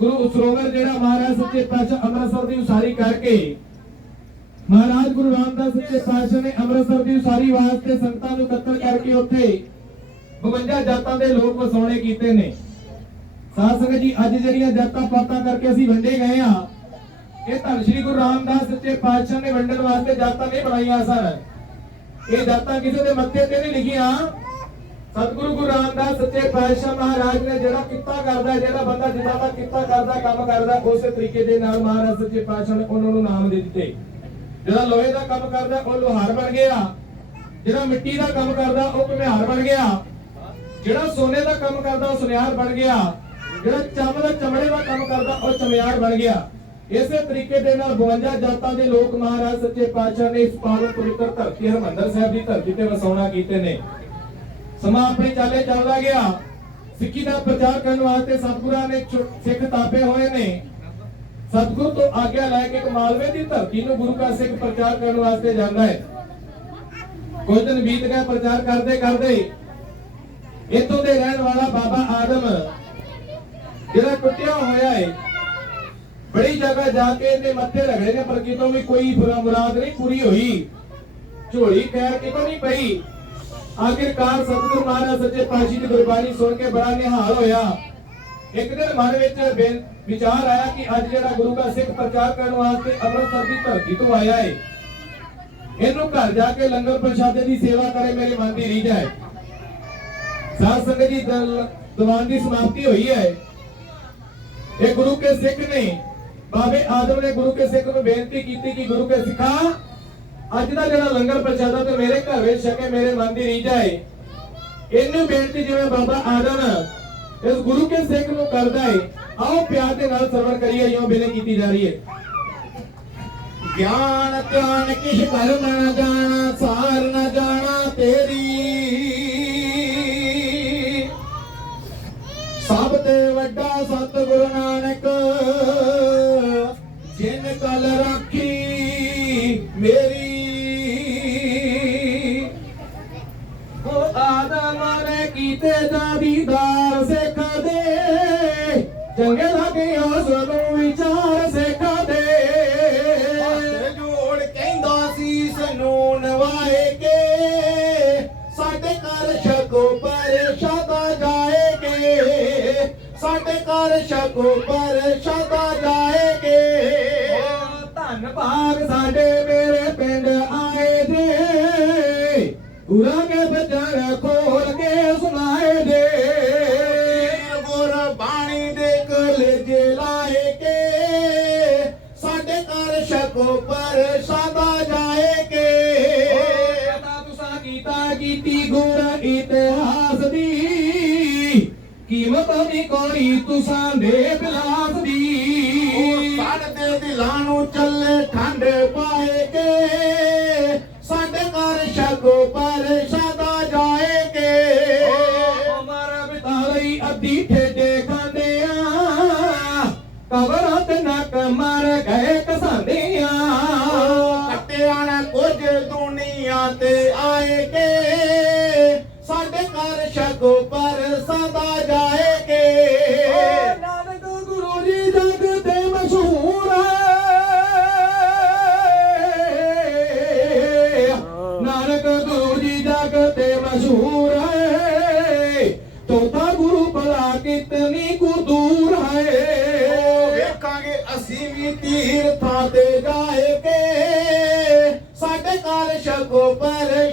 ਗੁਰੂ ਸਰੋਵਰ ਜਿਹੜਾ ਮਹਾਰਾਜ ਸੱਚੇ ਪਾਤਸ਼ਾਹ ਅੰਮ੍ਰਿਤਸਰ ਦੀ ਉਸਾਰੀ ਕਰਕੇ, ਮਹਾਰਾਜ ਗੁਰੂ ਰਾਮਦਾਸ ਸੱਚੇ ਪਾਤਸ਼ਾਹ ਨੇ ਅੰਮ੍ਰਿਤਸਰ ਦੀ ਉਸਾਰੀ ਵਾਸਤੇ ਸੰਗਤਾਂ ਨੂੰ ਇਕੱਤਰ ਕਰਕੇ ਉੱਥੇ 52 ਜਾਤਾਂ ਦੇ ਲੋਕ ਵਸਾਉਣੇ ਕੀਤੇ ਨੇ। ਸਾਧ ਸੰਗਤ ਜੀ, ਅੱਜ ਜਿਹੜੀਆਂ ਜਾਤਾਂ ਪਾਤਾਂ ਕਰਕੇ ਅਸੀਂ ਵੰਡੇ ਗਏ ਆ ਇਹ ਧੰਨ ਸ਼੍ਰੀ ਗੁਰੂ ਰਾਮਦਾਸ ਸੱਚੇ ਪਾਤਸ਼ਾਹ ਨੇ ਵੰਡਣ ਵਾਸਤੇ ਜਾਤਾਂ ਨਹੀਂ ਬਣਾਈਆਂ ਸਨ। ਇਹ ਜਾਤਾਂ ਕਿਸੇ ਦੇ ਮੱਥੇ ਤੇ ਨਹੀਂ ਲਿਖੀਆਂ। ਸਤਿਗੁਰੂ ਗੁਰੂ ਰਾਮਦਾਸ ਸੱਚੇ ਪਾਤਸ਼ਾਹ ਮਹਾਰਾਜ ਨੇ ਜਿਹੜਾ ਕਿੱਤਾ ਕਰਦਾ, ਜਿਹੜਾ ਬੰਦਾ ਜਿੱਦਾਂ ਦਾ ਕਿੱਤਾ ਕਰਦਾ, ਕੰਮ ਕਰਦਾ, ਉਸੇ ਤਰੀਕੇ ਦੇ ਨਾਲ ਮਹਾਰਾਜ ਸੱਚੇ ਪਾਤਸ਼ਾਹ ਨੇ ਉਹਨਾਂ ਨੂੰ ਨਾਮ ਦੇ ਦਿੱਤੇ। ਜਿਹੜਾ ਲੋਹੇ ਦਾ ਕੰਮ ਕਰਦਾ, ਉਹ ਲੋਹਾਰ ਬਣ ਗਿਆ। ਜਿਹੜਾ ਮਿੱਟੀ ਦਾ ਕੰਮ ਕਰਦਾ, ਉਹ ਘੁਮਿਆਰ ਬਣ ਗਿਆ। ਜਿਹੜਾ ਸੋਨੇ ਦਾ ਕੰਮ ਕਰਦਾ, ਉਹ ਸੁਨਿਆਰ ਬਣ ਗਿਆ। ਜਿਹੜਾ ਚਮ ਦਾ ਚਮੜੇ ਦਾ ਕੰਮ ਕਰਦਾ, ਉਹ ਚਮਿਆਰ ਬਣ ਗਿਆ। ਇਸੇ ਤਰੀਕੇ ਦੇ ਨਾਲ 52 ਜਾਤਾਂ ਦੇ ਲੋਕ ਮਹਾਰਾਜ ਸੱਚੇ ਪਾਤਸ਼ਾਹ ਨੇ ਇਸ ਪਾਵਨ ਪਵਿੱਤਰ ਧਰਤੀ ਹਰਮੰਦਰ ਸਾਹਿਬ ਦੀ ਧਰਤੀ ਤੇ ਵਸਾਉਣਾ ਕੀਤੇ ਨੇ। ਸਮਾਂ ਆਪਣੇ ਚਾਲੇ ਚੱਲਦਾ ਗਿਆ। ਸਿੱਖੀ ਦਾ ਪ੍ਰਚਾਰ ਕਰਨ ਵਾਸਤੇ ਸਤਿਗੁਰਾਂ ਨੇ ਸਿੱਖ ਤਾਪੇ ਹੋਏ ਨੇ। ਸਤਿਗੁਰ ਤੋਂ ਆਗਿਆ ਲੈ ਕੇ ਮਾਲਵੇ ਦੀ ਧਰਤੀ ਨੂੰ ਗੁਰੂ ਕਾ ਸਿੱਖ ਪ੍ਰਚਾਰ ਕਰਨ ਵਾਸਤੇ ਜਾਂਦਾ ਹੈ। ਕੁਝ ਦਿਨ ਬੀਤ ਗਏ ਪ੍ਰਚਾਰ ਕਰਦੇ ਕਰਦੇ ਇੱਥੋਂ ਦੇ ਰਹਿਣ ਵਾਲਾ ਬਾਬਾ ਆਦਮ, ਜਿਹੜਾ ਟੁੱਟਿਆ ਹੋਇਆ ਹੈ ਬੜੀ ਜਗ੍ਹਾ ਜਾ ਕੇ ਇਹਦੇ ਮੱਥੇ ਰਗੜੇ ਨੇ, ਪਰ ਕਿਤੋਂ ਵੀ ਕੋਈ ਬੁਰਾ ਮੁਰਾਦ ਨਹੀਂ ਪੂਰੀ ਹੋਈ। ਝੋਲੀ ਖੈਰ ਕਿਤੋਂ ਨਹੀਂ ਪਈ। ਆਖਿਰਕਾਰ ਸਤਿਗੁਰੂ ਮਹਾਰਾਜ ਸੱਚੇ ਪਾਤਸ਼ਾਹ ਦੀ ਗੁਰਬਾਣੀ ਸੁਣ ਕੇ ਬੜਾ ਨਿਹਾਲ ਹੋਇਆ। ਇੱਕ ਦਿਨ ਮਨ ਵਿੱਚ ਵਿਚਾਰ ਆਇਆ ਕਿ ਅੱਜ ਜਿਹੜਾ ਗੁਰੂ ਦਾ ਸਿੱਖ ਪ੍ਰਚਾਰ ਕਰਨ ਵਾਸਤੇ ਅੰਮ੍ਰਿਤਸਰ ਦੀ ਧਰਤੀ ਤੋਂ ਆਇਆ ਹੈ ਇਹਨੂੰ ਘਰ ਜਾ ਕੇ ਲੰਗਰ ਪ੍ਰਸ਼ਾਦੇ ਦੀ ਸੇਵਾ ਕਰੇ ਮੇਰੇ ਮਨ ਦੀ ਰੀਝ ਹੈ। ਸਾਧ ਸੰਗਤ ਜੀ ਦੀਵਾਨ ਦੀ ਸਮਾਪਤੀ ਹੋਈ ਹੈ। ਇਹ ਗੁਰੂ ਕੇ ਸਿੱਖ ਨੇ ਬਾਬੇ ਆਦਮ ਨੇ ਗੁਰੂ ਕੇ ਸਿੱਖ ਨੂੰ ਬੇਨਤੀ ਕੀਤੀ ਕਿ ਗੁਰੂ ਕੇ ਸਿੱਖਾ ਅੱਜ ਦਾ ਜਿਹੜਾ ਲੰਗਰ ਪ੍ਰਸ਼ਾਦਾ ਤੇ ਮੇਰੇ ਘਰ ਵਿੱਚ ਛਕੇ ਮੇਰੇ ਮਨ ਦੀ ਰੀਝ ਹੈ ਇਹਨੂੰ ਬੇਨਤੀ ਜਿਵੇਂ ਬਾਬਾ ਆਦਮ ਇਸ ਗੁਰੂ ਕੇ ਸਿੱਖ ਨੂੰ ਕਰਦਾ ਹੈ ਆਓ ਪਿਆਰ ਦੇ ਨਾਲ ਸਰਵਣ ਕਰੀਏ, ਇਉਂ ਬੇਨਤੀ ਕੀਤੀ ਜਾ ਰਹੀ ਹੈ ਗਿਆਨ ਧਿਆਨ ਕਿਛ ਕਰਮ ਨਾ ਜਾਣਾ, ਸਾਰ ਨਾ ਜਾਣਾ ਤੇਰੀ। ਸਭ ਤੇ ਵੱਡਾ ਸਤਿਗੁਰੂ ਨਾਨਕ, ਜਿਨ ਕਲ ਰਾਖੀ, ਮੇਰੀ ਉਹ ਆਦਮ ਨੇ ਕੀਤੇ ਦਾ ਦੀਦਾਰ ਸਿੱਖ ਦੇ ਚੰਗੇ ਲੱਗੇ ਉਸ ਨੂੰ ਵਿਚਾਰ ਸਿੱਖ ਦੇ ਹੱਥ ਜੋੜ ਕਹਿੰਦਾ ਸੀ ਸਨੂੰ ਨਵਾਏ ਕੇ। ਸਾਡੇ ਘਰ ਸ਼ਕੋ ਪਰ ਸ਼ਦਾ ਜਾਏਗੇ ਸਾਡੇ ਘਰ ਸ਼ਕੋ ਪਰ ਸ਼ਦਾ ਜਾਏਗੇ ਧੰਨ ਭਾਗ ਸਾਡੇ ਮੇਰੇ ਪਿੰਡ ਆਏ ਦੇ। ਗੁਰਾਂ ਕੇ ਬਚਨ ਖੋਲ ਘਰ ਸ਼ਕੋ ਪਰ ਸ਼ਦਾ ਜਾਏਗੇ ਪਤਾ ਤੁਸਾਂ ਕੀਤਾ ਕੀਤੀ ਗੁਰ ਇਤਿਹਾਸ ਦੀ। ਕੀਮਤ ਨਹੀਂ ਕੋਈ ਤੁਸਾਂ ਦੇ ਬਿਲਾਸ ਦੀ। ਸਾਡੇ ਦਿਲਾਂ ਨੂੰ ਚੱਲੇ ਠੰਡ ਪਾਏ ਕੇ। ਸਾਡੇ ਘਰ ਸ਼ਕੋ ਪਰ ਸ਼ਦਾ ਜਾਏਗੇ ਉਮਰ ਬਿਤਾ ਲਈ ਅੱਧੀ ਠੇਡੇ ਖਾਂਦੇ ਆ ਕਬਰਾਂ ਤੇ ਨੱਕ ਮਾਰ ਗਏ ਤੇ ਆਏ ਕੇ ਸਾਡੇ ਘਰ ਸ਼ਕੋ ਪਰ ਸਦਾ ਜਾਏਗੇ ਨਾਨਕ ਗੁਰੂ ਜੀ ਜਗ ਤੇ ਮਸ਼ਹੂਰ ਹੈ ਨਾਨਕ ਗੁਰੂ ਜੀ ਜਗ ਤੇ ਮਸ਼ਹੂਰ ਹੈ ਤੋਤਾ ਗੁਰੂ ਭਲਾ ਕਿਤਨੀ ਕੁ ਦੂਰ ਹੈ ਵੇਖਾਂਗੇ ਅਸੀਂ ਵੀ ਤੀਰਥਾਂ ਤੇ ਜਾਏ ਕੇ ਸਾਡੇ ਘਰ ਸ਼ਕੋ ਪਰ